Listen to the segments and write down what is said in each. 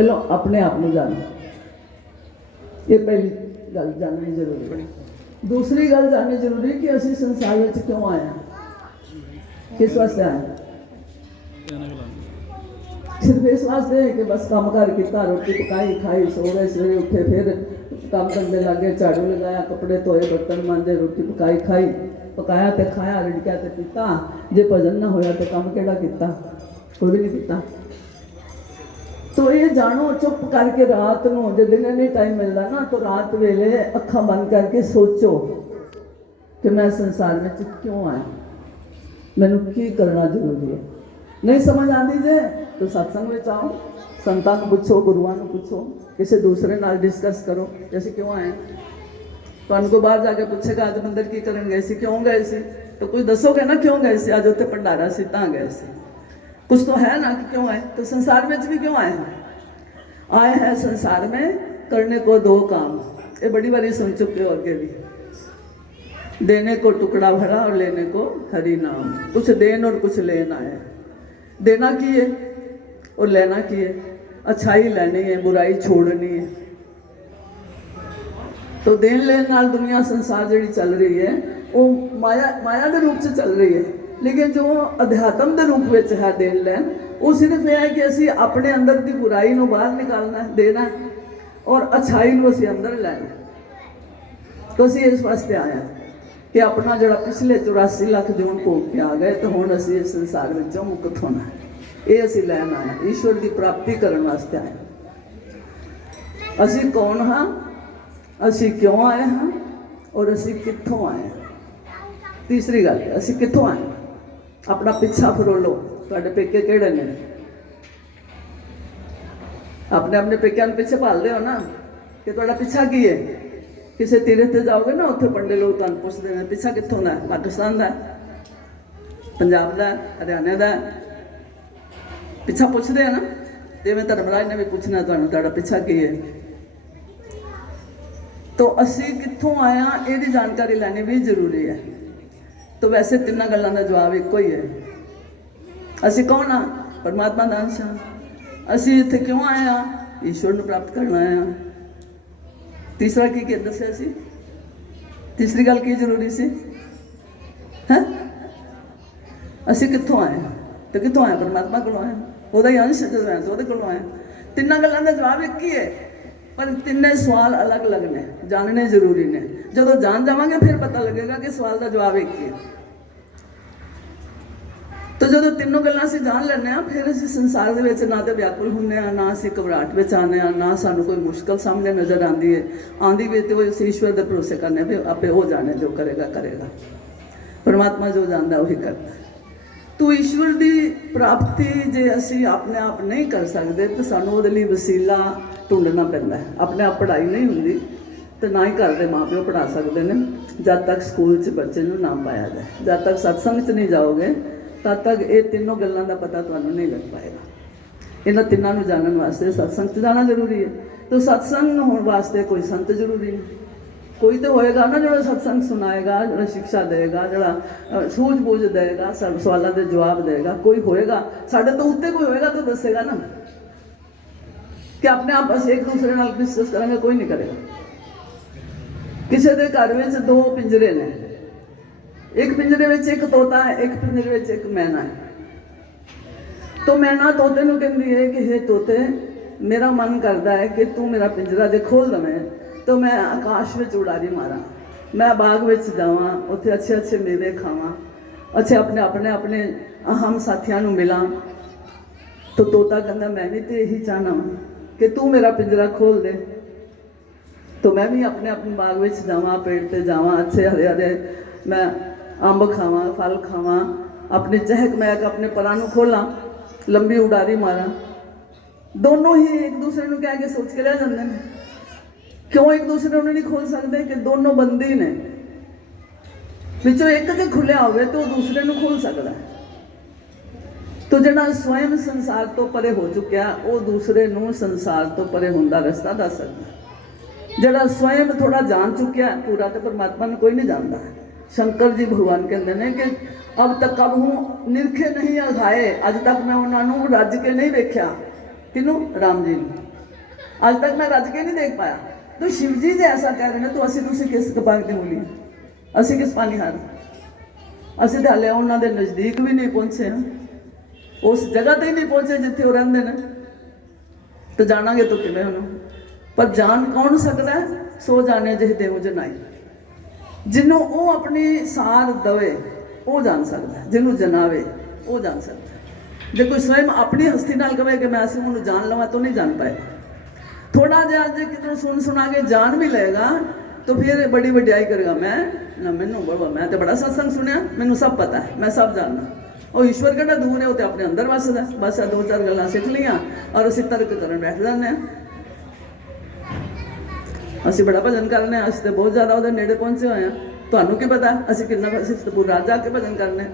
पहले अपने आप में जानो, ये पहली गल जाननी जरूरी। दूसरी गल जाननी जरूरी कि असी संसार में क्यों आए हैं, किस वास्ते आए हैं। सिर्फ इस वास्ते है कि बस काम कर किया, रोटी पकाई खाई, सो गए, सवेरे उठे, फिर काम धंधे लगे, झाड़ू लगाया, कपड़े धोए, बर्तन मांजे, रोटी पकाई खाई, पकाया तो खाया, रिड़किया तो पीता। जे भजन ना होया तो काम केड़ा किता, कोई भी नहीं किता। तो ये जानो चुप करके रात को जो दिन नहीं टाइम मिलता ना, तो रात वेले अखा बंद करके सोचो कि मैं संसार में क्यों आया, मैनू की करना जरूरी है। नहीं समझ आती जे तो सत्संग में आओ, संतां नूं पुछो, गुरुआं नूं पुछो, किसी दूसरे नाल डिस्कस करो जैसे क्यों आए। तो कोई बाहर जाके पूछेगा आज मंदिर की करन गए सी, क्यों गए सी, तो कोई दसोगे ना क्यों गए सी, आज उत्थे भंडारा सी तां गए सी, कुछ तो है ना कि क्यों आए। तो संसार में भी क्यों आए हैं, आए हैं संसार में करने को दो काम। ये बड़ी बारी सुन चुके हो अगे भी, देने को टुकड़ा भरा और लेने को हरि नाम। कुछ देन और कुछ लेना है। देना की है और लेना की है, अच्छाई लेनी है, बुराई छोड़नी है। तो देन लेन नाल दुनिया संसार जी चल रही है वो माया के रूप से चल रही है, लेकिन जो अध्यात्म के रूप में है देन लैन, वो सिर्फ यह है कि असी अपने अंदर की बुराई को बाहर निकालना है, देना है, और अच्छाई को असी अंदर लैना। तो असी इस वास्ते आए हैं कि अपना जो पिछले 84 लाख जोन भोग के आ गए, तो हुण असी इस संसार में मुक्त होना है। ये असी लैन आए, ईश्वर की प्राप्ति करने वास्ते आए। असी कौन हाँ, असी क्यों आए हाँ, और असी कित्थों आए हैं। तीसरी गल, असी कित्थों आए, अपना पिछा फरोलो। तुहाडे पेके किहड़े ने, अपने अपने पेकिਆਂ ਨੂੰ पिछे भालते हो ना कि तुहाडा पिछा की है। किसी तीर्थ से जाओगे ना, उत्थे पंडे लोग तुहानूं पुछदे ने पिछा कित्थों दा है, पाकिस्तान दा है, पंजाब दा है, हरियाणा दा है, पिछा पुछदे हैं ना। जिवें धर्मराज ने भी पूछना तुहानूं तुहाडा पिछा की है। तो असी कित्थों आए हाँ, इहदी जानकारी लैनी भी जरूरी है। तो वैसे तिन्नां गल्लां दा जवाब इक्को ही है, असी कौन हाँ, परमात्मा दा अंश हाँ। असी इत्थे क्यों आए हाँ, ईश्वर नूं प्राप्त करना आए हाँ। तीसरा की दसिया सी, तीसरी गल की जरूरी सी है, असी कित्थों आए तो कित्थों आए, परमात्मा कोलों आए, उहदा ही अंश जो है तो उहदे कोलों आए। तिन्नां गल्लां दा जवाब एक ही है, पर तिन्ने सवाल अलग अलग ने, जानने जरूरी ने। जदों जान जावांगे फिर पता लगेगा कि सवाल का जवाब एक ही है। तो जो तीनों गल्लां असीं जान लैंदे हां, फिर असीं संसार दे विच ना तो व्याकुल हुंदे हां, ना असीं घबराहट विच आने हां, ना सानूं कोई मुश्किल सामने नज़र आती है। आंदी भी तो असीं ईश्वर दे भरोसे करने भी आपे हो जाने, जो करेगा करेगा, परमात्मा जो जानदा वही करता। तो ईश्वर की प्राप्ति जे असीं अपने आप नहीं कर सकते, तो सानूं उहदे लई वसीला ढूंढना पैंदा है। अपने आप पढ़ाई नहीं हुंदी, तो ना ही घर के माँ प्यो पढ़ा सकते हैं, जब तक स्कूल च बच्चे नूं ना पाया जाए, जब तक सत्संग च नहीं जाओगे तब तक ये तीनों गल्लां का पता तुहानूं नहीं लग पाएगा। इन्हां तिन्नां नूं जानन वास्ते सत्संग च जाना जरूरी है। तो सत्संग होने वास्ते कोई संत जरूरी नहीं, कोई तो होएगा ना जो सत्संग सुनाएगा, जो शिक्षा देगा, जो सूझबूझ देगा, सब सवालों के जवाब देगा, कोई होएगा। साढ़े तो उत्ते कोई होएगा तो दसेगा ना, कि अपने आप बस एक दूसरे नाल डिस्कस करेंगे, कोई नहीं करेगा। किसी के घर में 2 पिंजरे ने, एक पिंजरे में एक तोता है, एक पिंजरे में एक मैना है। तो मैना तोते नूं कहंदी है कि हे तोते, मेरा मन करता है कि तू मेरा पिंजरा जे खोल दवें तो मैं आकाश में उड़ारी मारा, मैं बाग में जावां, उत्थे अच्छे अच्छे मेवे खावां, अच्छे अपने अपने अपने अहम साथियों नूं मिलां। तो तोता कहंदा मैं भी तो यही चाहना कि तू मेरा पिंजरा खोल दे, तो मैं भी अपने अपने बाग में जावां, पेड़ पर जावां, अच्छे हरे हरे मैं अंब खावां, फल खावां, अपनी चहक महक अपने परां नूं खोलां, लंबी उड़ारी मारा। दोनों ही एक दूसरे नूं कह के सोच के रह जाते हैं। क्यों एक दूसरे नूं नहीं खोल सकते, कि दोनों बंदी ने, विचों एक जे खुलिया होवे तो दूसरे नूं खोल सकता है। तो जिहड़ा स्वयं संसार तो परे हो चुकिया, वो दूसरे नूं संसार तो परे होने का रस्ता दस सकता। जिहड़ा स्वयं थोड़ा जान चुकिया, पूरा तो परमात्मा नूं कोई नहीं जानता। शंकर जी भगवान कहते हैं कि अब तक कब हूँ निरखे नहीं अघाए, अज तक मैं उन्होंने रज के नहीं वेख्या। किनू? राम जी। आज तक मैं रज के नहीं देख पाया। तो शिव जी जे ऐसा कह रहे हैं तो ਅਸੀਂ ਤੁਸੀਂ किस कपाग की मूली ਅਸੀਂ किस पानी हार ਅਸੀਂ ਤਾਂ ਹਲੇ ਉਹਨਾਂ ਦੇ ਨਜ਼ਦੀਕ ਵੀ ਨਹੀਂ ਪਹੁੰਚੇ ਹਾਂ, ਉਸ ਜਗ੍ਹਾ ਤੇ ਹੀ ਨਹੀਂ ਪਹੁੰਚੇ ਜਿੱਥੇ ਉਹ ਰਹਿੰਦੇ ਨੇ, तो जानांगे तो किमें ਉਹਨੂੰ। पर जान कौन सकता है? सो जाने जिह देव जनाई, जिन्हों वो अपनी सार दवे वो जान सकता है, जिन्हों जनावे वो जान सकता है। जो कोई स्वयं अपनी हस्ती नाल कहे कि मैं असं उन्होंने जान लवा तो नहीं जान पाए। थोड़ा जिहा जो कितों सुन सुना के जान भी लेगा तो फिर बड़ी वड्याई करेगा, मैं ना मैनू बड़ा, मैं तो बड़ा सत्संग सुनिया, मैनू सब पता है, मैं सब जानना। और ईश्वर कितना दूर है, वो तो अपने अंदर वसदा। बस आ दो चार गल्लां सीख लियां और असीं तर्क करन बैठ जाते हैं। ਅਸੀਂ बड़ा भजन करने, ਅਸੀਂ तो बहुत ज़्यादा ਉਹਦੇ नेड़े पहुंचे हुए हैं। ਤੁਹਾਨੂੰ ਕੀ ਪਤਾ ਅਸੀਂ ਕਿੰਨਾ ਅਸੀਂ पूरा रात जाके भजन करने।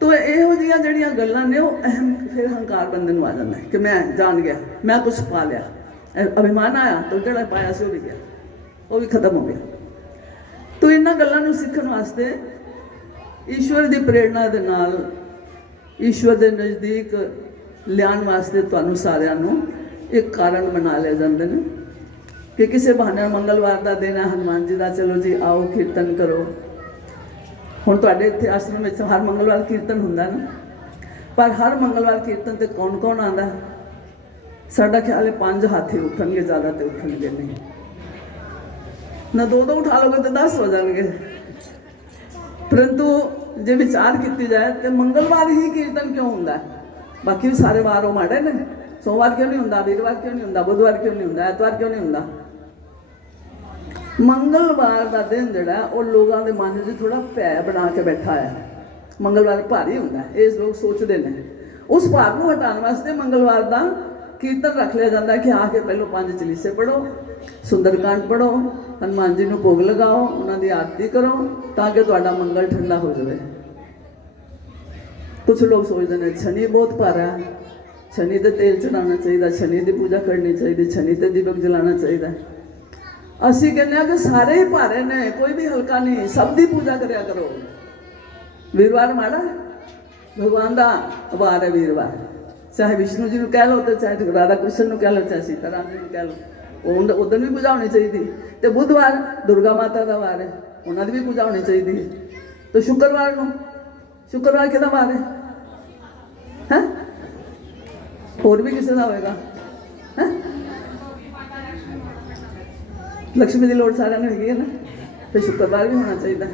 तो ਇਹੋ ਜਿਹੀਆਂ ਜਿਹੜੀਆਂ ਗੱਲਾਂ ਨੇ ਉਹ ਅਹਿਮ ਫਿਰ ਹੰਕਾਰ ਬੰਦੇ ਨੂੰ ਆ ਜਾਂਦਾ ਹੈ ਕਿ ਮੈਂ ਜਾਣ ਗਿਆ, ਮੈਂ ਕੁਝ ਪਾ ਲਿਆ, ਅਭਿਮਾਨ ਆਇਆ ਤਾਂ ਜਿਹੜਾ ਪਾਇਆ ਸੀ ਉਹ ਵੀ ਗਿਆ, ਉਹ ਵੀ ਖਤਮ ਹੋ ਗਿਆ। तो ਇਹਨਾਂ ਗੱਲਾਂ ਨੂੰ ਸਿੱਖਣ ਵਾਸਤੇ ਈਸ਼ਵਰ ਦੀ ਪ੍ਰੇਰਣਾ ਦੇ ਨਾਲ ਈਸ਼ਵਰ ਦੇ ਨਜ਼ਦੀਕ ਲਿਆਉਣ ਵਾਸਤੇ ਤੁਹਾਨੂੰ ਸਾਰਿਆਂ ਨੂੰ ਇੱਕ ਕਾਰਨ ਬਣਾ ਲਿਆ ਜਾਂਦੇ ਨੇ कि किसी बहाने मंगलवार का दिन है हनुमान जी का, चलो जी आओ कीर्तन करो। हुण तुहाडे इत्थे आश्रम में हर मंगलवार कीर्तन हुंदा ना, पर हर मंगलवार कीर्तन ते कौन कौन आंदा? साडा ख्याल है 5 हाथी उठणगे, ज़्यादा तो उठणगे नहीं, ना दो उठा लोगे तो 10 हो जाएंगे। परंतु जे विचार की जाए तो मंगलवार ही कीर्तन क्यों हुंदा? बाकी सारे वार वो माड़े ने, सोमवार क्यों नहीं हुंदा, वीरवार क्यों नहीं हुंदा, बुधवार क्यों नहीं हुंदा, ऐतवार क्यों नहीं हुंदा? मंगलवार का दिन जोड़ा वो लोगों के मन में थोड़ा भै बना के बैठा है। मंगलवार भारी होंगे, ये लोग सोचते हैं। उस भार को हटाने वास्ते मंगलवार का कीर्तन रख लिया जाता है कि आके पहलो 5 चलीसे पढ़ो, सुंदरकांड पढ़ो, हनुमान जी को भोग लगाओ, उन्होंने आरती करो ताकि तुहाडा मंगल ठंडा हो जाए। कुछ लोग सोचते हैं शनि बहुत भारा है, शनि ते तेल चढ़ाना चाहिए, शनि की पूजा करनी चाहिए, शनि ते दीपक जलाना चाहिए। असी कहने कि सारे ही भारे ने, कोई भी हल्का नहीं, सब की पूजा करया करो। वीरवार माड़ा भगवान का वार है, वीरवार चाहे विष्णु जी को कह लो, तो चाहे राधा कृष्ण को कह लो, चाहे सीता राम जी को कह लो, उधर भी पूजा होनी चाहिए। तो बुधवार दुर्गा माता का वार है, उन्होंने भी पूजा होनी चाहिए। तो शुक्रवार को, शुक्रवार कि वार है, होर भी किसी का होएगा है? लक्ष्मी की लोड़ सारे है ना, तो शुक्रवार भी होना चाहिए।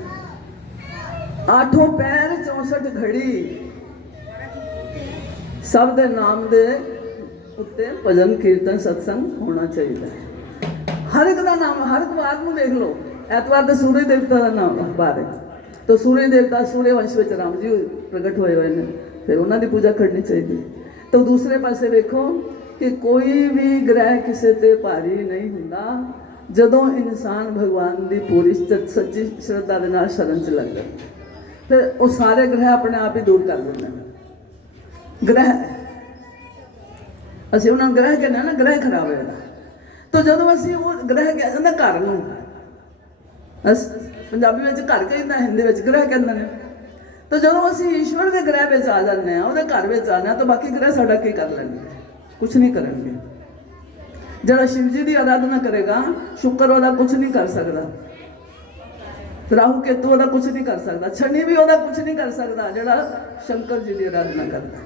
8 पैर 64 घड़ी सब दे नाम दे उत्ते भजन कीर्तन सत्संग होना चाहिए। हर एक का नाम, हर एक वार को देख लो, ऐतवार तो सूर्य देवता का नाम बार है, तो सूर्य देवता सूर्य वंश में राम जी प्रगट होए हुए हैं, फिर उन्होंने पूजा करनी चाहिए। तो दूसरे पासे देखो कि कोई भी ग्रह किसी ते भारी नहीं हुंदा ਜਦੋਂ ਇਨਸਾਨ ਭਗਵਾਨ ਦੀ ਪੂਰੀ ਸੱਚੀ ਸ਼ਰਧਾ ਦੇ ਨਾਲ ਸ਼ਰਨ ਚ ਲੱਗਦਾ, ਫਿਰ ਉਹ ਸਾਰੇ ਗ੍ਰਹਿ ਆਪਣੇ ਆਪ ਹੀ ਦੂਰ ਕਰ ਦਿੰਦੇ ਨੇ। ਗ੍ਰਹਿ ਅਸੀਂ ਉਹਨਾਂ ਨੂੰ ਗ੍ਰਹਿ ਕਹਿੰਦੇ ਨਾ, ਗ੍ਰਹਿ ਖਰਾਬ ਹੋਏਗਾ। ਤਾਂ ਜਦੋਂ ਅਸੀਂ ਉਹ ਗ੍ਰਹਿ ਕਹਿ ਜਾਂਦਾ ਘਰ ਨੂੰ, ਬਸ ਪੰਜਾਬੀ ਵਿੱਚ ਘਰ ਕਹਿੰਦਾ, ਹਿੰਦੀ ਵਿੱਚ ਗ੍ਰਹਿ ਕਹਿੰਦੇ ਨੇ। ਤਾਂ ਜਦੋਂ ਅਸੀਂ ਈਸ਼ਵਰ ਦੇ ਗ੍ਰਹਿ ਵਿੱਚ ਆ ਜਾਂਦੇ ਹਾਂ, ਉਹਦੇ ਘਰ ਵਿੱਚ ਆਉਂਦੇ ਹਾਂ, ਤਾਂ ਬਾਕੀ ਗ੍ਰਹਿ ਸਾਡਾ ਕੀ ਕਰ ਲੈਣਗੇ? ਕੁਛ ਨਹੀਂ ਕਰਨਗੇ। जरा शिव जी की आराधना करेगा, शुक्र वह कुछ नहीं कर सकता, राहु केतु वह कुछ नहीं कर सकता, शनि भी वह कुछ नहीं कर सकता जरा शंकर जी की आराधना करता है।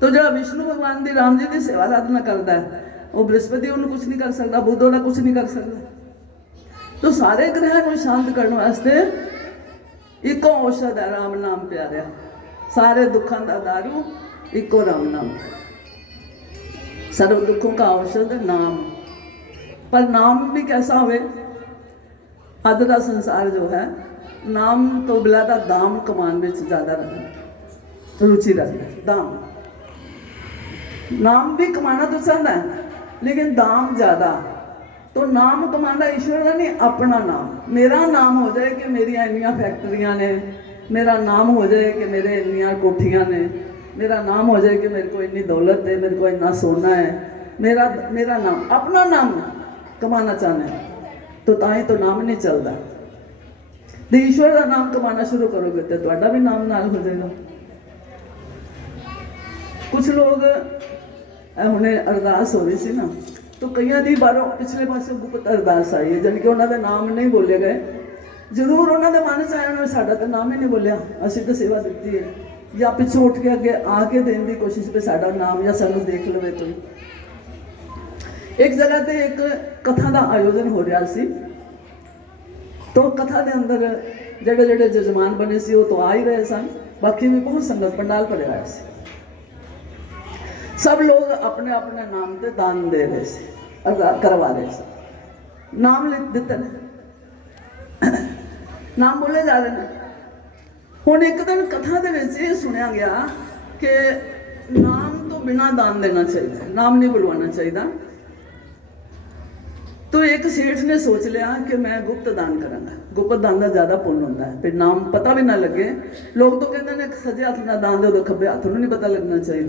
तो जरा विष्णु भगवान की राम जी की सेवा आराधना करता है, वो बृहस्पति उन्होंने कुछ नहीं कर सकता, बुध वह कुछ नहीं कर सकता। तो सारे ग्रह को शांत करने वास्ते इको औषध है, राम नाम प्यारा। सारे दुखों का दारू इको राम नाम, सर्व दुखों का औषध नाम। पर नाम भी कैसा हो, अज का संसार जो है नाम तो बिलादा दाम कमान में ज़्यादा रुचि रखता है। दाम, नाम भी कमाना तो चाहता है लेकिन दाम ज़्यादा। तो नाम कमाना ईश्वर का नहीं, अपना नाम। मेरा नाम हो जाए कि मेरी इन्नियां फैक्ट्रियां ने, मेरा नाम हो जाए कि मेरे इन्नियां कोठियां ने, मेरा नाम हो जाए कि मेरे को इतनी दौलत है, मेरे को इतना सोना है, मेरा नाम, अपना नाम कमाना चाहना है, तो ताही तो नाम नहीं चलता। तो ईश्वर का नाम कमाना शुरू करोगे तो ਤੁਹਾਡਾ भी नाम नाल हो जाएगा। कुछ लोग हुणे अरदास हो रही सी ना, तो कईयां दी बारों पिछले पासे गुप्त अरदास आई है, जानी कि उन्होंने नाम नहीं बोले गए। जरूर उन्होंने मन च आया उन्होंने साडा तो नाम ही नहीं बोलिया, असीं तो सेवा दी है, या पिछों उठ के अगे आके देने की कोशिश पे साडा नाम या सानू देख लवे कोई। एक जगह पे एक कथा का आयोजन हो रहा सी, तो कथा के अंदर जेडे जेडे जजमान बने सी वो तो आ ही रहे सन, बाकी भी बहुत संगत पंडाल भरिया होया सी। सब लोग अपने अपने नाम से दान दे रहे थे, करवा रहे थे, नाम लिख दिते ने, नाम बोले जा रहे हैं। हुण एक दिन कथा दे विच ये सुनिया गया कि नाम तो बिना दान देना चाहिए, नाम नहीं बुलवाना चाहिए। तो एक सेठ ने सोच लिया कि मैं गुप्त दान करांगा, गुप्त दान का ज़्यादा पुण्य होता है, फिर नाम पता भी ना लगे। लोग तो कहते हैं सजे हाथ ना दान दो तो खब्बे हाथ नहीं पता लगना चाहिए।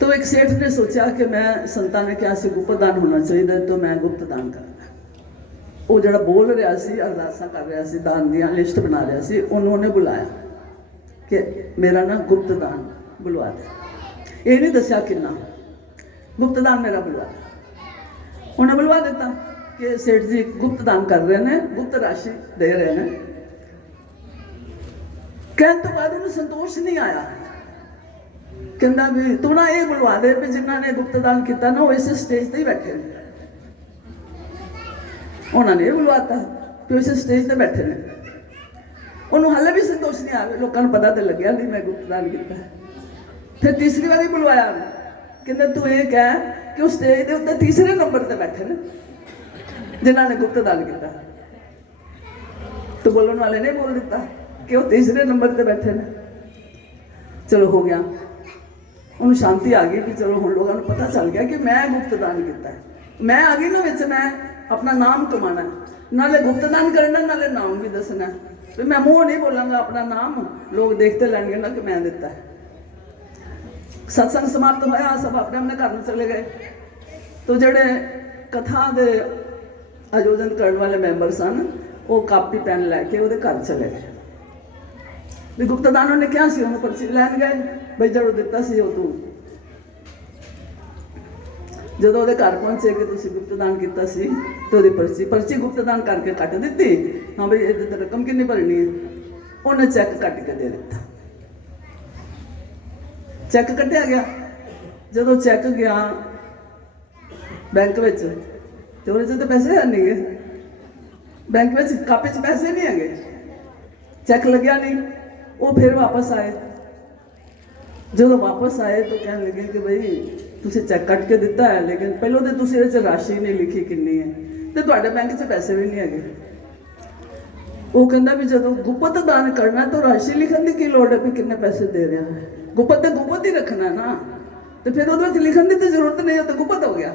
तो एक सेठ ने सोचा कि मैं संतां ने कहा सी गुप्त दान होना चाहिए, तो मैं गुप्त दान करांगा। वो जड़ा बोल रहा सी, अरदासा कर रहा सी, दान दी लिस्ट बना रहा सी, उन्होंने बुलाया कि मेरा ना गुप्त दान बुलवा दे। ये नहीं दसिया कितना, गुप्त दान मेरा बुलवा दे। उन्हें बुलवा दिता कि सेठ जी गुप्त दान कर रहे हैं, गुप्त राशि दे रहे हैं। कहने तो बाद उन्हें संतोष नहीं आया, कहना भी तू ना ये बुलवा दे भी जिन्होंने गुप्त दान किया ना वो इस स्टेज पर ही बैठे हैं। उन्होंने ये बुलवाता कि इस स्टेज पर बैठे हैं। उन्होंने हाले भी संतोष नहीं आया, लोगों को पता तो लग्या नहीं मैं गुप्त दान किया। फिर तीसरी बार ही बुलवाया, कहते तू ये कह कि उस स्टेज के उत्ते तीसरे नंबर पर बैठे ने जिन्होंने गुप्त दान किया। तो बोलने वाले ने बोल दिता कि वो तीसरे नंबर पर बैठे ने। चलो हो गया, उन्हें शांति आ गई कि चलो हम लोगों को पता चल गया कि मैं गुप्त दान किया। मैं आ गई ना विच, मैं अपना नाम कमाना, नाले गुप्त दान करना नाले नाम भी दसना। तो मैं मुँह नहीं बोलांगा अपना नाम, लोग देखते लेंगे ना कि मैं दिता है। सत्संग समाप्त होया, सब अपने अपने घर में चले गए। तो जेडे कथा दे आयोजन करने वाले मैंबर सन वो कापी पेन लैके वो घर चले गए। भी गुप्त दान उन्हें क्या सी, उन्होंने पर्ची लैन गए बई जो दिता सी वो तू जो वो घर पहुंचे कि तुम गुप्त दान किया सी तो पर्ची पर्ची गुप्त दान करके कट दी। हाँ बई ये रकम कितनी भरनी है, उन्हें चैक कट के दे दिता। चैक कटिया गया, जो चैक गया बैंक में तो वो तो पैसे है नहीं है, बैंक में कापी च पैसे नहीं है, चैक लग्या नहीं। वो फिर वापस आए, जो वापस आए तो कहने लगे कि भाई तुसी चैक कट के दिता है लेकिन पहलों तो तुसी ये राशि नहीं लिखी कितनी है, तो तुहाडे बैंक च पैसे भी नहीं है। वो कहता भी जो गुप्त दान करना तो राशि लिखने की की लोड़ है भी कितने पैसे दे रहा है, गुप्त तो गुप्त ही रखना ना, तो फिर वो लिखने की तो जरूरत नहीं है, तो गुप्त हो गया।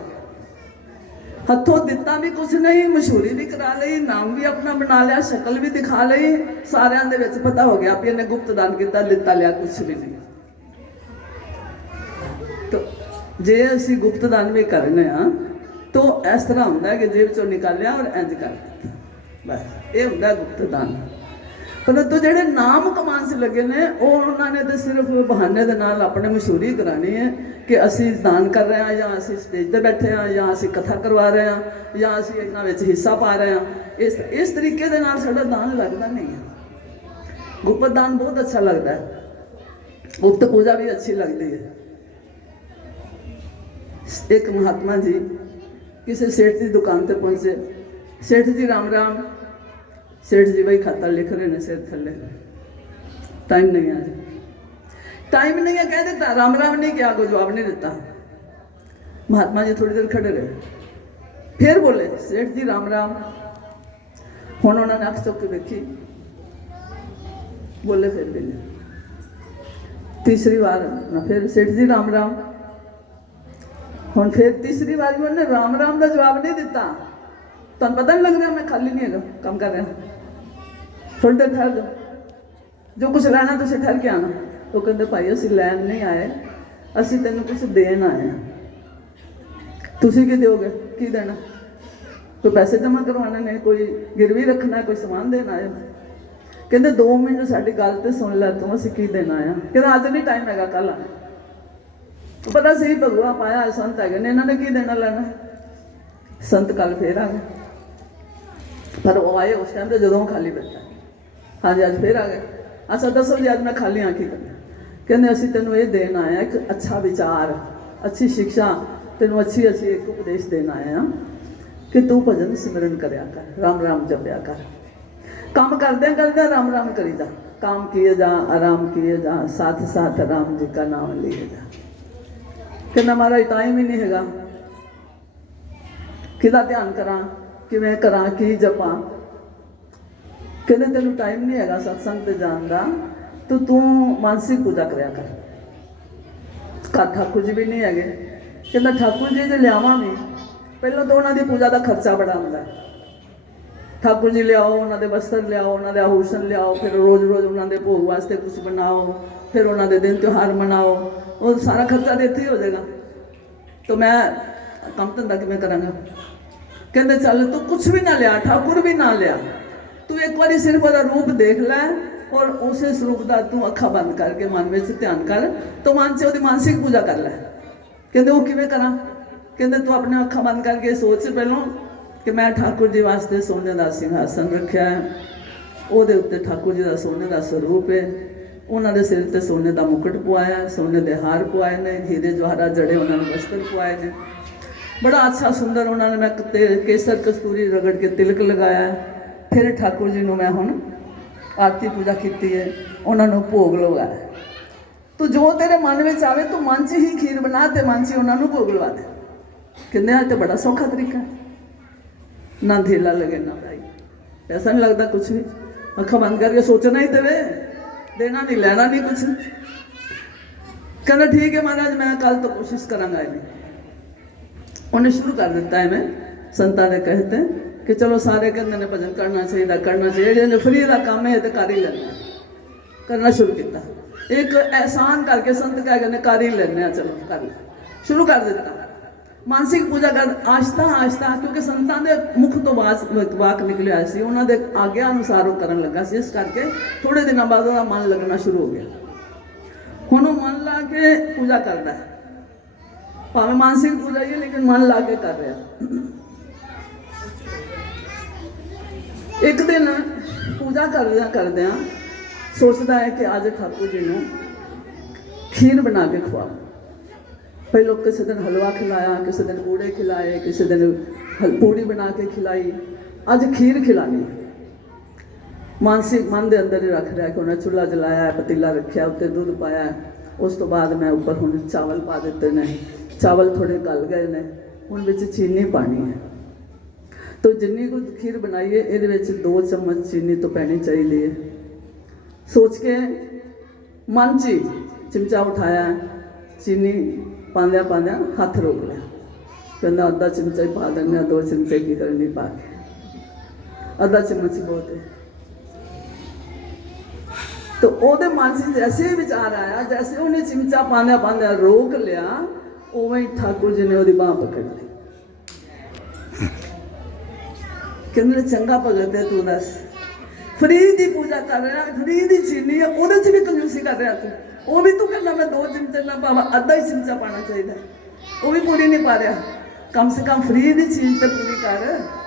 हथों दिता भी कुछ नहीं, मशहूरी भी करा ली, नाम भी अपना बना लिया, शक्ल भी दिखा ली, सारिਆਂ ਦੇ ਵਿੱਚ पता हो गया भी इन्हें गुप्त दान किया, लिता लिया कुछ भी नहीं। तो जे असी गुप्त दान भी करने तो इस तरह होंगे कि जेब चो निकालिया और इंज कर दिता, बस ये होंगे गुप्त दान। परंतु जेडे नाम कमान से लगे ने उन्होंने तो सिर्फ बहाने के नाल अपने मशहूरी करानी है कि असी दान कर रहे हैं, या असी स्टेज पर बैठे हैं, या असी कथा करवा रहे हैं, या असी इन्हां विच हिस्सा पा रहे हैं। इस तरीके के नाल साडा दान लगता नहीं है। गुप्त दान बहुत अच्छा लगता है, गुप्त पूजा भी अच्छी लगती है। एक महात्मा जी किसी सेठ की दुकान पर पहुंचे, सेठ जी राम राम। सेठ जी भाई खाता लिख रहे हैं सिर थले, टाइम नहीं है, टाइम नहीं है कह देता, राम राम नहीं किया, कोई जवाब नहीं देता। महात्मा जी थोड़ी देर खड़े रहे, फिर बोले सेठ जी राम राम। हुण उन्होंने अख चुक के देखी, बोले फिर भी नहीं। तीसरी बार फिर सेठ जी राम राम। हुण फिर तीसरी बार भी उन्होंने राम राम का जवाब नहीं दिता। तुम पता नहीं लग रहा मैं खाली नहीं है काम कर रहा, थोड़ी देर ठहर जाओ, जो कुछ लेना तुम ठहर के आना। तो कहते भाई असी लैन नहीं आए, असी तेन कुछ देन आए हैं। तुसी की दोगे, की देना? कोई पैसे जमा करवाने ने, कोई गिरवी रखना है, कोई समान देना आए। कहते 2 मिनट साड़ी गल तो सुन लै तू, असी की देना आया। कहते अज नहीं टाइम है, कल आ। पता सी भगवा पाया संत है ने, इन्होंने की देना लेना। संत कल फिर आ गए, पर वो आए उस टाइम तो जो खाली बैठा। हाँ जी अज फिर आ गए। अच्छा दसो जी अज मैं खाली हाँ की करना। कहते असीं तेनों ये देन आए एक अच्छा विचार, अच्छी शिक्षा, तेनों अच्छी अच्छी एक उपदेश देना आए हैं कि तू भजन सिमरन करया कर, राम राम जपया कर, काम करदे करदे राम राम करी जा, काम किए जा आराम किए जा, साथ साथ राम जी का नाम लिए जा। कहना हमारा टाइम ही नहीं हैगा, किदा ध्यान करा, किवें करा, की जपा। कहते तेनों टाइम नहीं हैगा सत्संग ते जान दा, तो तू मानसिक पूजा करया कर। घर ठाकुर जी भी नहीं है। कहता ठाकुर जी जे लियावां भी पहलों तो उन्होंने पूजा का खर्चा बड़ा होंदा है। ठाकुर जी लियाओ, उन्होंने वस्त्र लियाओ, उन्होंने आभूषण लियाओ, फिर रोज़ रोज़ उन्होंने भोग वास्ते कुछ बनाओ, फिर उन्होंने दिन त्यौहार मनाओ, वो सारा खर्चा तो इत्थे ही हो जाएगा। तो मैं काम धंधा किवें करांगा। कहते चल तू कुछ भी ना लिया, ठाकुर भी ना लिया, तू एक बार सिर्फ वो रूप देख लै और उस रूप का तू अखा बंद करके मन में ध्यान कर, तो मन से वो मानसिक पूजा कर लै। कहते वो किवें करा। कहते तू अपने अखा बंद करके सोच पहलों कि मैं ठाकुर जी वास्ते सोने का सिंहासन रखा है, वो उत्ते ठाकुर जी का सोने का स्वरूप है, उन्होंने सिर ते सोने का मुकुट पवाया, सोने के हार पवाए ने, हीरे जवाहरात जड़े उन्होंने वस्त्र पवाए ने, बड़ा अच्छा सुंदर उन्होंने मैं केसर कस्तूरी रगड़ के तिलक लगाया। फिर ठाकुर जी को मैं हुण आरती पूजा की है, उन्होंने भोग लगाया। तो जो तेरे मन में आवे तू मन च ही खीर बना ते मन से उन्होंने भोग लगा दे। कहते हैं तो बड़ा सौखा तरीका है, ना धेला लगे ना भाई, ऐसा नहीं लगता कुछ भी, अखा बंद करके सोचना ही देवे, देना नहीं लेना नहीं कुछ। कहना ठीक है महाराज मैं कल तो कोशिश करांगा। उन्हें शुरू कर दिता है, मैं संतां ने कहते हैं कि चलो सारे कहते ने भजन करना चाहिए, जो फ्री का काम है तो कर ही लेना, करना शुरू किया। एक एहसान करके संत कह गए कर ही लेने, चलो कर ले, शुरू कर दिता। मानसिक पूजा कर आस्ता आस्ता, क्योंकि संतां दे मुख तो वाक निकलिया सी, उन्होंने आग्या अनुसार वो करन लगा सी, इस करके थोड़े दिनों बाद उसका मन लगना शुरू हो गया। हुण मन ला के पूजा करता है, भावें मानसिक पूजा ही है लेकिन मन ला के कर रहा। एक दिन पूजा करदे सोचता है कि आज ठाकुर जी ने खीर बना के खुआ। पहले किसी दिन हलवा खिलाया, किसी दिन पूड़े खिलाए, किसी दिन पूड़ी बना के खिलाई, अज खीर खिलानी। मानसिक मन के अंदर ही रख रहा कि उन्हें चूल्हा जलाया, पतीला रखा, उत्ते दूध पाया, उस तो बाद मैं ऊपर हुण चावल पा दिते ने, चावल थोड़े गल गए ने, हुण विच चीनी पानी है। तो जिन्नी कुछ खीर बनाई है ये 2 चम्मच चीनी तो पैनी चाहिए। सोच के मन ची चिमचा उठाया, चीनी पांद्या पांद्या हाथ रोक लिया, कहना अद्धा चिमचा ही पा देने, 2 चिमचे की करनी पा के, अद्धा चम्मच ही बहुत है। तो ओदे मन से जैसे ही विचार आया, जैसे उन्हें चिमचा पांद्या पांद्या रोक लिया, उवें ही ठाकुर जी ने ओदी बांह पकड़ ली। कहते चंगा भगत है तू, दस फ्री की पूजा कर रहा, फ्री की चीनी है, वो भी कंजूसी कर रहा तू, वो भी तू कहना मैं 2 चिमचे ना पावा, अद्धा ही चिमचा पाना चाहिए, वो भी पूरी नहीं पा रहा, कम से कम फ्री की चीज तो पूरी कर।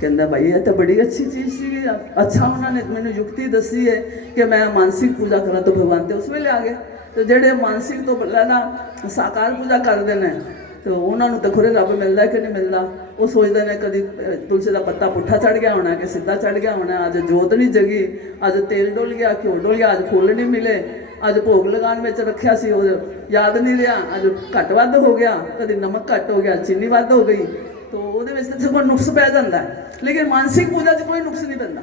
कहता भाई ये तो बड़ी अच्छी चीज़ सी, अच्छा उन्होंने मैंने युक्ति दसी है कि मैं मानसिक पूजा करा, तो भगवान तो उस वे आ गए। तो जेडे मानसिक तो लेना साकार पूजा करते हैं, तो उन्होंने तो खुरे रब मिलता कि नहीं मिलता, वो सोचते हैं कभी तुलसी का पत्ता पुट्ठा चढ़ गया होना कि सीधा चढ़ गया होना, अज जोत नहीं जगी, अज तेल डुल गया, घ्यो डुल गया, अज फुल नहीं मिले, अज भोग लगाने में रखा सी याद नहीं रहा, अज घट वध हो गया, कभी नमक घट हो गया, चीनी वध हो गई, तो वो कोई नुक्स पै जाता है। लेकिन मानसिक पूजा कोई नुक्स नहीं पैंदा।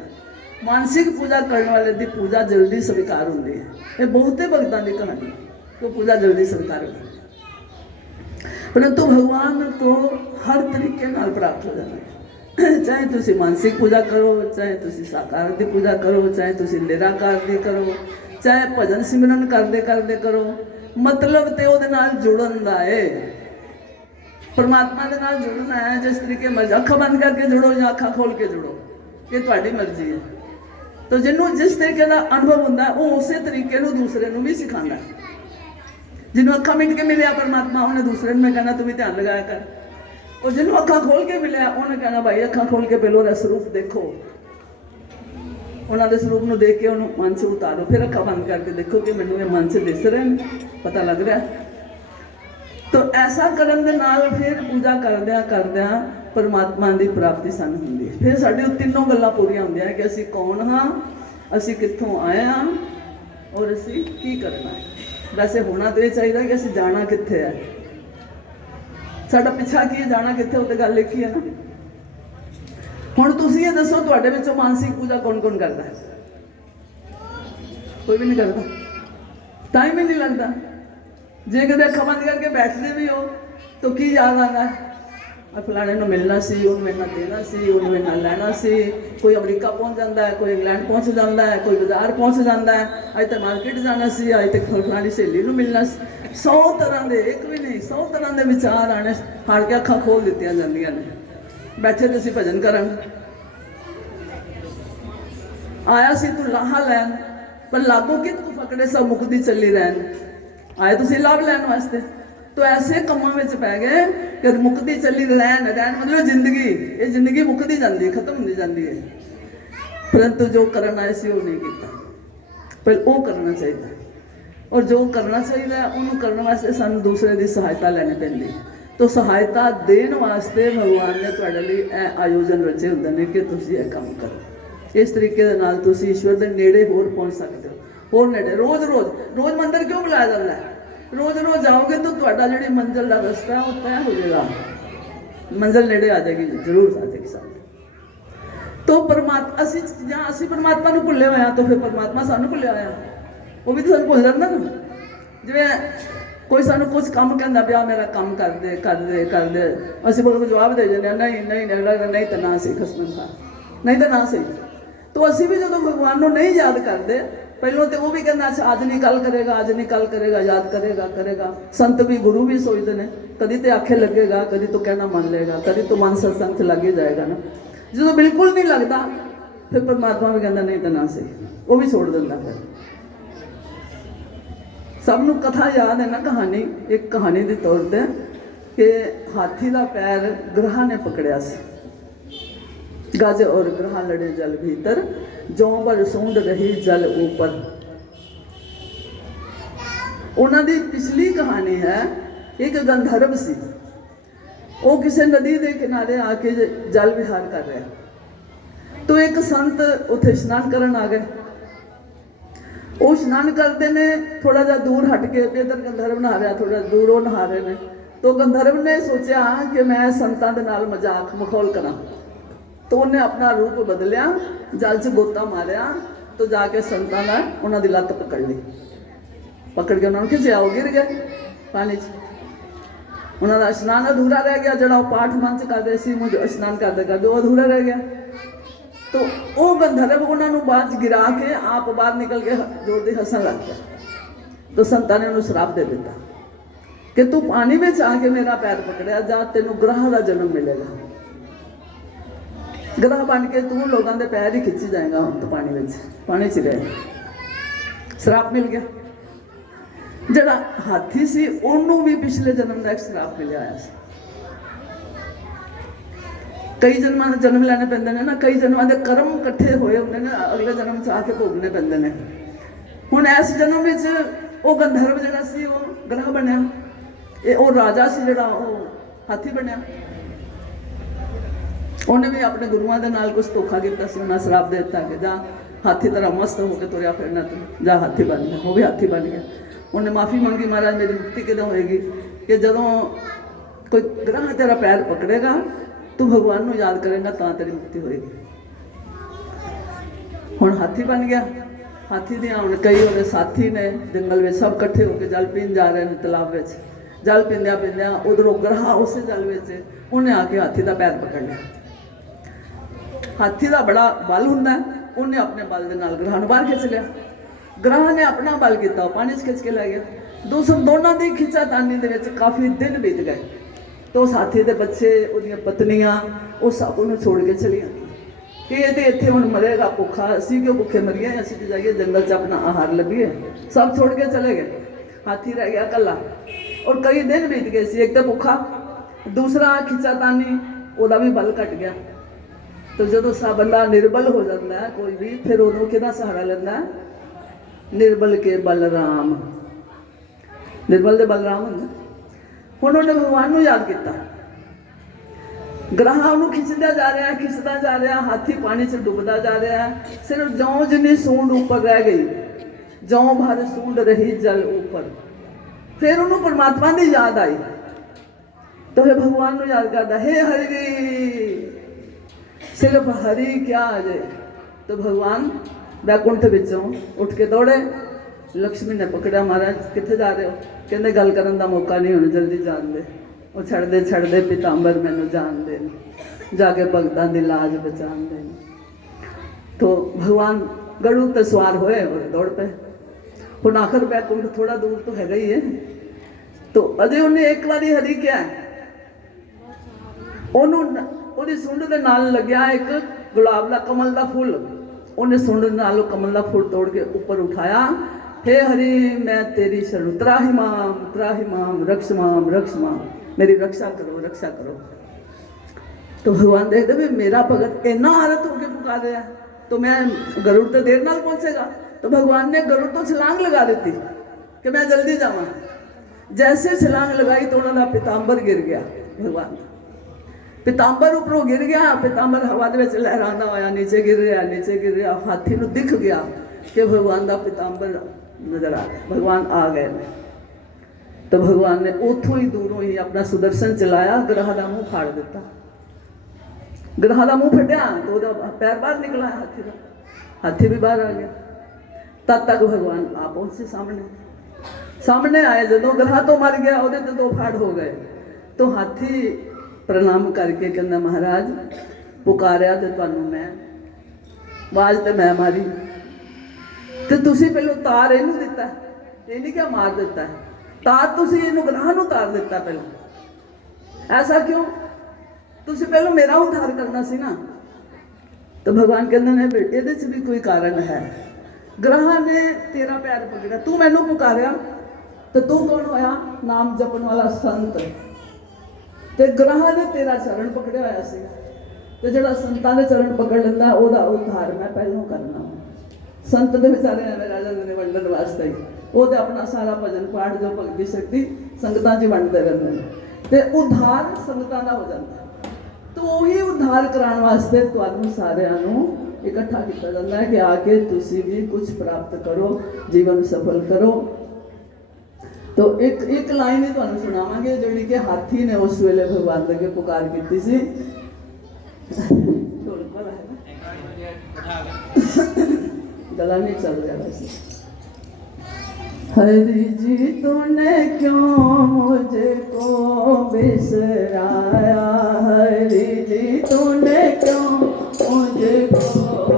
मानसिक पूजा करने वाले की पूजा जल्दी स्वीकार होती है। ये बहुते भगतों की कहानी, तो पूजा जल्दी स्वीकार होती है, परंतु भगवान तो हर तरीके नाल प्राप्त हो जाना है। चाहे तुसी मानसिक पूजा करो, चाहे तुसी साकार की पूजा करो, चाहे तुसी निराकार की करो, चाहे भजन सिमरन करते करो, मतलब तो वो जुड़न का है, परमात्मा के नाल जुड़ना है। जिस तरीके मर्जी अखा बंद करके जुड़ो या अखा खोल के जुड़ो, ये तुहाडी मर्जी है। तो जिन्हों जिस तरीके का अनुभव होंदा है वो उस तरीके दूसरे को भी सिखाता है। जिन्हों अखा मिट के मिले परमात्मा उन्हें दूसरे में कहना तू भी ध्यान लगाया कर, और जिन्हों अखा खोल के मिले उन्हें कहना भाई अखा खोल के पहले उसका स्वरूप देखो, उन्होंने स्वरूप को देख के उन्होंने मन से उतारो, फिर अखा बंद करके देखो कि मैंने ये मन से दिस रहे हैं, पता लग रहा है। तो ऐसा करन दे नाल फिर पूजा करदियां परमात्मा की प्राप्ति सानू हुंदी है। फिर साडी तीनों गल्लां पूरीआं होंदियां कि असीं कौन हाँ, असीं कित्थों आए हाँ और असीं की करना है। वैसे होना तो ये चाहिए कि असीं जाना कित्थे है, साडा पिछा की है, जाना कित्थे, वो तो गल लिखी है ना। हुण तुसीं ये दसो तुहाडे विचों मानसिक पूजा कौन कौन करता है? कोई भी नहीं करता, टाइम ही नहीं लगता। जे कदे अखां बंद करके बैठते भी हो तो की याद आता है, फलाने को मिलना सी, उन्हें मेरे नाल देना सी, उन्हें मेरे नाल लैना सी। कोई अमरीका पहुँच जाता है, कोई इंग्लैंड पहुँच जाता है, कोई बाजार पहुँच जाता है, अज तक मार्केट जाना सी, अज तक फलानी सहेली को मिलना सी। 100 तरह के, एक भी नहीं 100 तरह के विचार आने, हार के अखां खोल दित्तियां जांदियां ने। बैठे तो असीं भजन करन, आया सी तू लाहा लैन, पर लागो कि तू फकड़े सब मुकदी चली रहन, आए तुसीं लाभ लैन वास्ते। तो ऐसे कमां विच पै गए कि मुकदी चली रहन मतलब जिंदगी, ये जिंदगी मुकदी जाती है, खत्म होती जाती है, परंतु जो करना आए सी वो नहीं किया। पर वो करना चाहिए, और जो करना चाहिए उन्होंने करने वास्ते सानू दूसरे की सहायता लैनी पैंदी है। तो सहायता देने वास्ते भगवान ने तुहाडे लई ਇਹ आयोजन रचे हुंदे ने कि तुसीं ਇਹ काम करो। इस तरीके दे नाल तुसीं ईश्वर दे नेड़े होर पहुंच सकते हो, होर नेड़े। रोज़ मंदिर क्यों बुलाया जाता है? रोज़ जाओगे तो तुहाडा जिहड़ी मंजिल का रस्ता है वो तय हो जाएगा, मंजिल नेड़े आ जाएगी, जरूर आ जाएगी सामने। तो परमात्मा असीं परमात्मा नूं भुल्ले होए तो फिर परमात्मा सानूं भुल्लिया होया, वो भी तो सानूं भुल जांदा ना। जिवें कोई सानूं कुछ काम कहंदा पिया, मेरा काम कर दे, असीं कोई जवाब दे दिंदे नहीं नहीं तो ना सही, खसम खा नहीं तो ना सही। तो असीं भी जो भगवान नूं नहीं याद करते, पहलों तो वो भी कहना अच्छा आज नहीं कल करेगा, आज नहीं कल करेगा, याद करेगा। संत भी गुरु भी सोचते हैं, कभी तो आखे लगेगा, कभी तो कहना मन लेगा, कभी तो मन सत्संग से लग ही जाएगा ना। जो बिल्कुल नहीं लगता फिर परमात्मा भी कहना नहीं तो ना सही, वो भी छोड़ देता। फिर सबनों कथा याद है ना, कहानी एक कहानी के तौर पर कि हाथी का पैर ग्रह ने पकड़िया सी। गज और ग्रह लड़े जल भीतर, जौ पर सूंड रही जल ऊपर। उन्हां दी पिछली कहानी है, एक गंधर्व सी, वो किसी नदी के किनारे आके जल विहार कर रहा। तो एक संत उत्थे स्नान करन आ गए। वो स्नान करते ने, थोड़ा जा दूर हट के इधर गंधर्व नहा रहा, थोड़ा दूर वो नहा रहे ने। तो गंधर्व ने सोचा कि मैं संतां दे नाल मजाक मखौल करा, तो उन्हें अपना रूप बदलिया, जल च गोता मारिया, तो जाके संतां ने उन्होंने लत्त पकड़ ली, पकड़ के उन्होंने खिंचाया, वो गिर गए पानी च। उन्होंने स्नान अधूरा रह गया, जो पाठ मंच करते सी मुझे स्नान करते वो अधूरा रह गया। तो वो गंधर्व उन्होंने बाद गिरा के आप बाहर निकल के जोर दी हसन लग गया। तो संतां ने उन्होंने श्राप दे दिता कि तू पानी में आके मेरा पैर पकड़िया जा, तेनों ग्रह का जन्म मिलेगा, ग्रह बन के तू लोगों के पैर ही खिंची जाएगा, हम तो पानी च गए, श्राप मिल गया। जड़ा हाथी सी उन्होंने भी पिछले जन्म का एक श्राप मिलिया आया सी। कई जन्मां के जन्म लैने पैंदे ने ना, कई जन्मां के कर्म इकट्ठे होए होंदे ने, अगले जन्म च आके भोगने पैंदे ने। हुण इस जन्म विच वो गंधर्व जिहड़ा सी वो ग्रह बनिया, वो राजा सी जिहड़ा वो हाथी बनिया। उन्हें भी अपने गुरुआं दे नाल कुछ धोखा किया, उन्हें श्राप दे दिता कि जा हाथी तरह मस्त होकर तुरया फिरना, तू जा हाथी बन गया। वो भी हाथी बन गया। उन्हें माफ़ी मंगी, महाराज मेरी मुक्ति किदों होएगी? कि जदों कोई ग्रह तेरा पैर पकड़ेगा, तू भगवान को याद करेगा तो तेरी मुक्ति होएगी। हुण हाथी बन गया। हाथी दियां हुण कई वो साथी ने जंगल में सब कट्ठे होकर जल पीन जा रहे हैं तलाब में। जल पींद्या उधरों ग्रह उस जल में उन्हें आके हाथी का पैर पकड़ लिया। हाथी का बड़ा बल हुंदा, उन्हें अपने बल के नाल ग्रह बाहर खिंच लिया। ग्रह ने अपना बल किया, पानी च खिंच के लै गया। दोनों की खिंचातानी के काफ़ी दिन बीत गए। तो उस हाथी के बच्चे, उहदियां पत्नियां, वो सब उन्हें छोड़ के चलिया कि ये तो इत्थे हुण मरेगा भुखा, असीं क्यों भुखे मरीए, असीं तो जाइए जंगल च अपना आहार लभीए। सब छोड़ के चले गए। हाथी रह गया कला। और कई दिन बीत गए सी, एक तो भुखा, दूसरा खिंचातानी ओदा भी बल घट गया। तो जो सा बंदा निर्बल हो जाता है कोई भी, फिर उदों किहदा सहारा लेंदा है? निर्बल के बलराम, निर्बल दे बलराम होंगे। हुण उन्हें भगवान नूं याद किया, ग्राह उन्होंने खिंचदा जा रहा है, खिंचदा जा रहा, हाथी पानी च डुबदा जा रहा है। सिर्फ जौं जिन्नी सूंड ऊपर रह गई, जौं भर सूंड रही जल ऊपर। फिर उन्होंने परमात्मा की याद आई, तो हे भगवान को याद करता, हे हरि, सिर्फ हरि क्या अजे। तो भगवान वैकुंठ विचों उठ के दौड़े। लक्ष्मी ने पकड़ा, महाराज कित्थे जा रहे हो? कहते गल करन दा मौका नहीं, हुण जल्दी जान दे। वो छड़दे छड़दे पीतांबर मैनू जान दे, जाके भगतां दी लाज बचान दे। तो भगवान गरुड़ ते सवार होए और दौड़ पे। हुण आखिर वैकुंठ थोड़ा दूर तो हैगा ही है। तो अजे उन्हें एक बारी हरी क्या है, उन्होंने सुंड दे नाल लग्या एक गुलाब दा कमल दा फुल। उन्हें सुंड नालों कमल दा फुल तोड़ के ऊपर उठाया। हे हरि मैं तेरी शरण, त्राहिमाम त्राहिमाम रक्षमाम रक्षमाम, मेरी रक्षा करो रक्षा करो। तो भगवान देखते भी मेरा भगत इन्ना आरत होकर पुकार रहा है, तो मैं गरुड़ तो देर नाल पहुंचेगा। तो भगवान ने गरुड़ तो छलांग लगा दी कि मैं जल्दी जावा। जैसे छलांग लगाई तो उन्होंने पीतांबर गिर गया। भगवान पीतांबर उपरों गिर गया, पीतांबर हवा दे विच लहरांदा होया नीचे गिर रहा, नीचे गिर रहा। हाथी नूं दिख गया कि भगवान का पीतांबर नजर आ गया, भगवान आ गए। तो भगवान ने उतों ही दूरों ही अपना सुदर्शन चलाया, ग्रह का मुंह फाड़ दिता। ग्रह का मुंह फटिया तो वह पैर बाहर निकला, हाथी का, हाथी भी बाहर आ गया। तब तक भगवान आ पहुंचे सामने। सामने आए, जो ग्रह तो मर गया, वो तो दो फाड़ हो गए। तो हाथी प्रणाम करके कहना, महाराज पुकारिया तो तुहानू मैं, आवाज तो मैं मारी, तो तुसी पहले तार इनू दिता, ये नहीं क्या मार दिता है, तार तुसी इनू ग्रह नू तार दिता पहले। ऐसा क्यों? तुसी पहले मेरा उद्धार करना सी ना। तो भगवान कहते हैं बेटे ये भी कोई कारण है। ग्रह ने तेरा पैर पकड़ा, तू मैनू पुकारिया, तो तू कौन होया? नाम जपन वाला संत। तो ग्रह ने तेरा चरण पकड़िया होया सी, तो जो संतां दे चरण पकड़ लेंदा ओदा उद्धार मैं पहलों करना। संत दे बेचारे एवें रह जांदे ने वंडण वास्ते ही, वो तो अपना सारा भजन पाठ जो भगती शक्ति संगतां 'च वंडदे रहंदे ने, ते उद्धार संगतां दा हो जांदा। तो वही उद्धार कराने वास्ते तुहानू सारिਆਂ ਨੂੰ इकट्ठा किया जाता है कि आके तुसी भी कुछ प्राप्त करो, जीवन सफल करो। तो एक लाइन ही तुहानू सुनावांगे जिहड़ी कि हाथी ने उस वेले भगवान अगे पुकार की सी। गला नहीं चल रहा वैसे। हरि जी तूने क्यों मुझको बिसराया, हरि जी तूने क्यों मुझको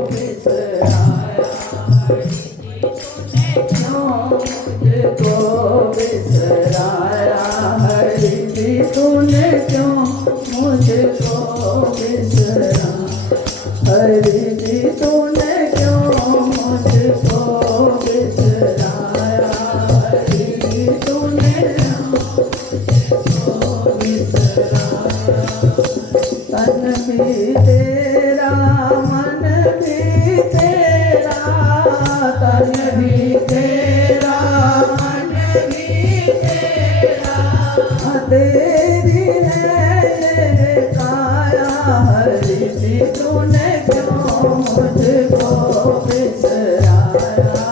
बिसराया, मुझको बिसराया, हरि जी तूने क्यों मुझको बिसराया, हरि जी तूने क्यों मुझको बिसराया, हरि जी तूने मुझको बिसराया। तन भी तेरा मन भी तेरा, तन भी तेरा मन भी तेरा, तेरी है ये काया, हरि जी तूने क्यों मुझको बिसराया,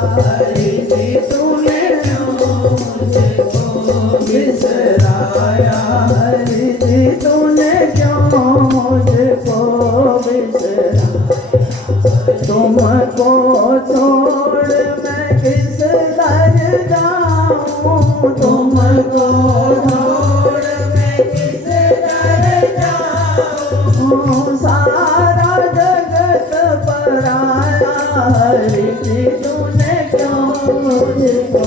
हरि जी तूने मुझको बिसराया, हरि जी तूने क्यों मुझको बिसराया। तुमको छोड़ मैं किस दर जाऊं, तुमको छोड़ मैं किस दर जाऊं, सारा जगत पराया, हरि जी तूने क्यों मुझको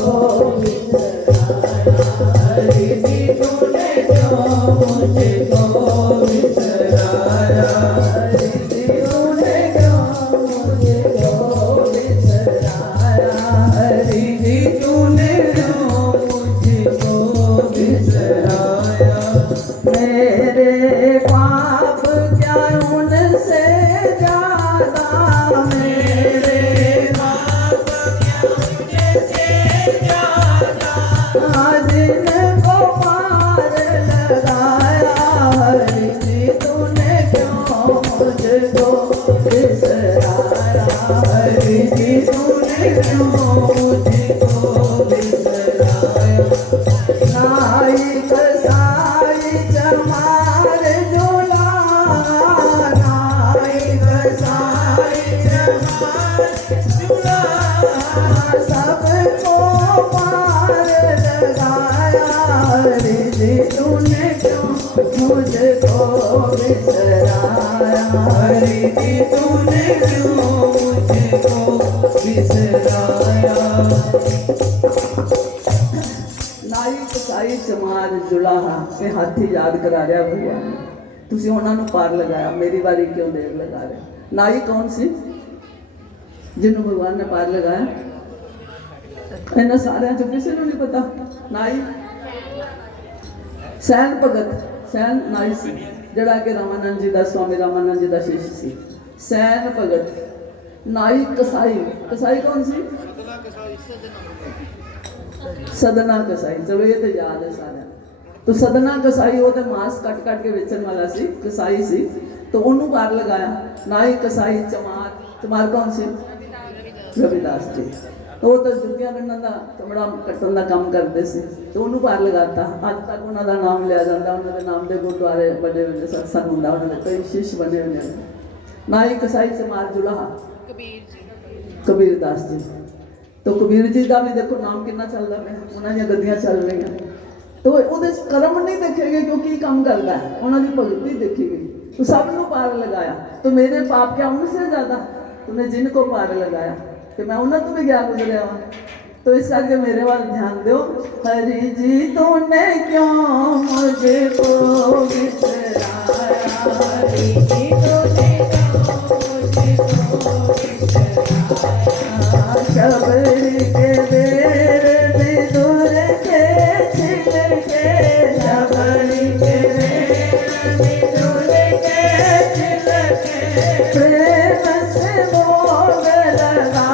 बिसराया, हरि जी तूने क्यों मुझको बिसराया, हरि जी तूने क्यों मुझको मेरे पाप क्या उनसे ज्यादा, मेरे पाप क्या उनसे ज्यादा, जिनको पार लगाया हरि जी तूने क्यों मुझको बिसराया, हरि जी तूने क्यों मुझको बिसराया। नाई कसाई चमार झूला, नाई कसाई चमार झूला, सबको पार लगाया हरि जी तूने क्यों मुझको बिसराया, हरि जी तूने क्यों मुझको बिसराया। नाई कसाई चमार जुलाहा ये हाथी याद करा रहा भगवान ने, तुसी उन्होंने पार लगाया, मेरी बारी क्यों देर लगा रहे। नाई कौन सी जिन्होंने भगवान ने पार लगाया, इन्होंने सारे चो किसी को नहीं पता। नाई सैन भगत, सैन नाई सी जड़ा कि रामानंद जी का, स्वामी रामानंद जी का शिष्य सी। सैन भगत, नाई कसाई, कसाई कौन सी, सदना कसाई, चलो ये तो याद है सारे। तो सदना कसाई वो तो मांस कट कट के बेचने वाला सी, कसाई सी, तो उन्होंने पार लगाया। नाई कसाई चमार, चमार कौन सी, रविदास जी, तो वो तो जुतियां गंढण का चमड़ा कट्टन का काम करते थे, तो उन्होंने पार लगाता। अज तक उन्होंने नाम लिया जाता, उन्होंने नाम के गुरुद्वारे बने हुए, सत्संग होंगे, उन्होंने कई शिष्य बने हुए हैं। नाई कसाई चमार जुलाहा कबीर दास जी, तो कबीर जी का भी देखो नाम कितना चल रहा है, उन्होंने गद्दियां चल रही हैं, तो वो कर्म नहीं देखे गए क्योंकि काम करता है, उन्होंने भगती देखी गई, तो सबनों पार लगाया। तो मेरे पाप क्या उनसे ज्यादा, तुमने जिनको पार लगाया तो मैं उन्होंने तो भी क्या गुजरिया वा। तो इस करके मेरे वाल ध्यान दो, हरि जी तूने क्यों मुझको बिसराया, हरि जी तूने क्यों मुझको बिसराया। शबरी के बेर विदुर के छिलके, शबरी के बेर विदुर के छिलके, प्रेम से भोग लगाया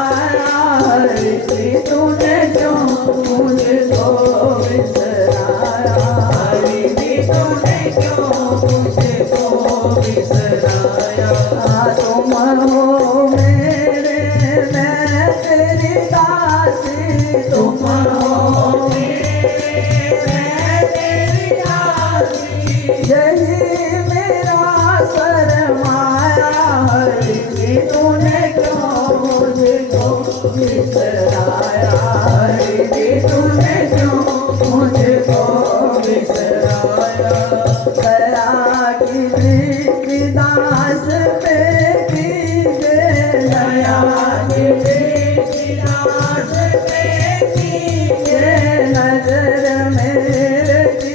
हरि जी तूने क्यों मुझको बिसराया, हरि जी तूने क्यों मुझको बिसराया। तुम हो मेरे मैं तेरी दासी, तुम हो मेरे मैं तेरी दासी, यही मेरा सरमाया, हरि जी तूने क्यों मुझको बिसराया, हरि जी तूने क्यों मुझको बिसराया। दया की दृष्टि दास पे कीजे, दया की दृष्टि दास पे कीजे, नजर मेरे की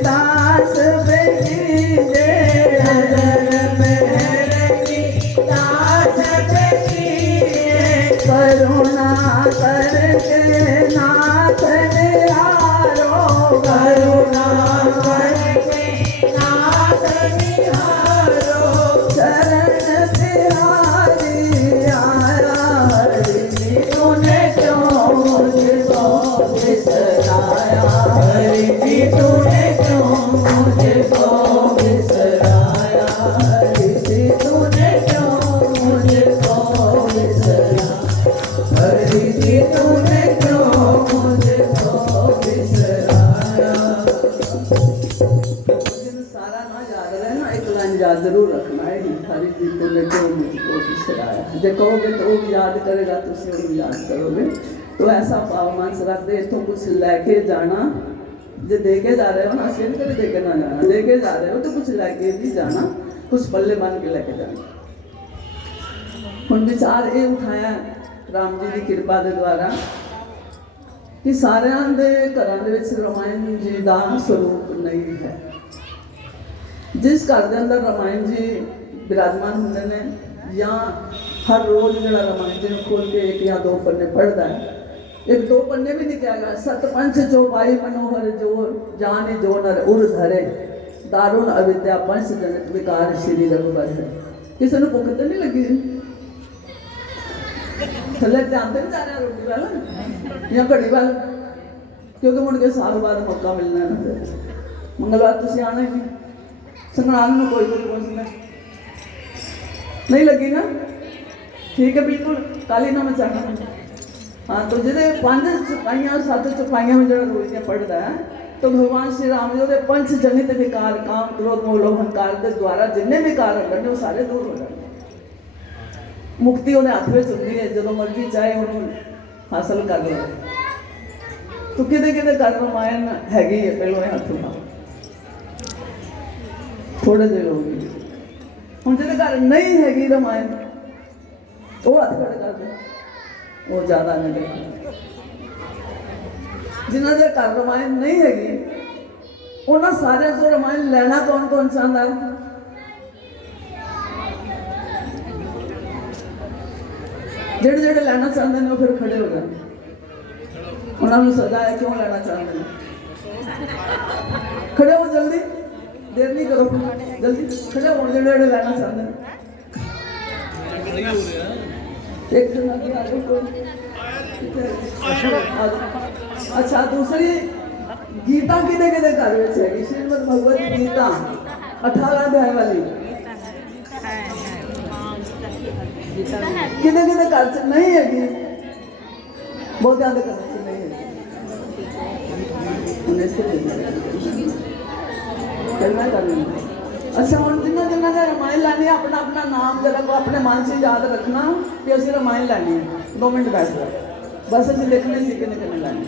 दास पे कीजे, नजर मेरे की दास पे कीजे। करुणा करके नाथ निहारो, करुणा करके नाथ निहारो, शरण तिहारी आया, हरि जी तूने क्यों मुझको बिसराया, हरि जी तूने क्यों मुझको बिसराया, हरि जी तूने क्यों मुझको बिसराया, हरि जी तूने क्यों मुझको बिसराया। सारा ना याद रहना, एक लाइन याद जरूर रखना है, हरि जी तूने क्यों मुझको बिसराया। जो कहोगे तो वो भी याद करेगा, तुम वो भी याद करोगे। तो ऐसा भाव मानस रखते, इतों कुछ लैके जाना, जो दे के जा रहे हो ना, सिर कर दे के ना जाना, दे के जा रहे हो तो कुछ लैके भी जाना, कुछ पल्ले बन के लेके जाना। हम विचार ये उठाया राम जी की कृपा के द्वारा कि सारिਆਂ ਦੇ ਘਰਾਂ ਦੇ ਵਿੱਚ ਰਾਮਾਇਣ ਜੀ ਦਾ ਸਰੂਪ ਨਹੀਂ ਹੈ। जिस घर के अंदर रामायण जी विराजमान होंगे ने, या हर रोज जो रामायण जी खोल के एक या दो पन्ने पढ़ता है, एक दो पन्ने भी नहीं कहेगा, सतपंच जो बाई मनोहर जो जाने जो नर उर धरे, दारुण अविद्या पंच जनित विकार श्री रघुबर है। किसी ने भुख तो नहीं लगी थले ध्यान तो नहीं जा रहा रोटी वाला या घड़ी वाल क्योंकि मुड़ के साल बाद मौका मिलना है ना फिर मंगलवार तुम आना ही नहीं संक्रांत में कोई कोई पहुंचना नहीं लगी ना ठीक है बिल्कुल काली ना मचाना। हाँ तो जिसे पांच चुपाइयां और सात चुपाइयां में जो रोटियां पढ़ता है तो भगवान श्री राम जी के पंच जनित विकार काम क्रोध मोह लोभ अहंकार के द्वारा जिन्ने विकार होंगे वो सारे दूर हो जाते मुक्ति उन्हें हाथ में होंगी है जो मर्जी चाहे उन्होंने हासिल कर लो। तो किते किते घर रामायण हैगी है पहलों हथों ना थोड़े देर होगी हम जिन्हें घर नहीं हैगी रामायण वो हथ खड़े कर दे वो ज्यादा नहीं देखा जिन्हों के घर रामायण नहीं हैगी उन्होंने सारे जो रामायण लेना कौन कौन चाहता है जेड़े जेड़े लेना चाहते हैं वो फिर खड़े हो गए उन्होंने सजा है क्यों लेना चाहते हैं खड़े हो जल्दी देर नहीं करो जल्दी खड़े हो जेड़े जेड़े लेना चाहते हैं एक जन आगे आ जाओ अच्छा दूसरी गीता किते किते घर में है श्रीमद् भगवत गीता 18 अध्याय वाली किते किते घर च नहीं हैगी बहुत ज्यादा घर च नहीं है करना करना। अच्छा हम जिन्होंने जिन्होंने रामायण लैनी है अपना अपना नाम जरा को अपने मन से याद रखना कि असं रामायण लैनी है 2 मिनट बैठ जाओ बस असं लिखने सीखने करने लैनी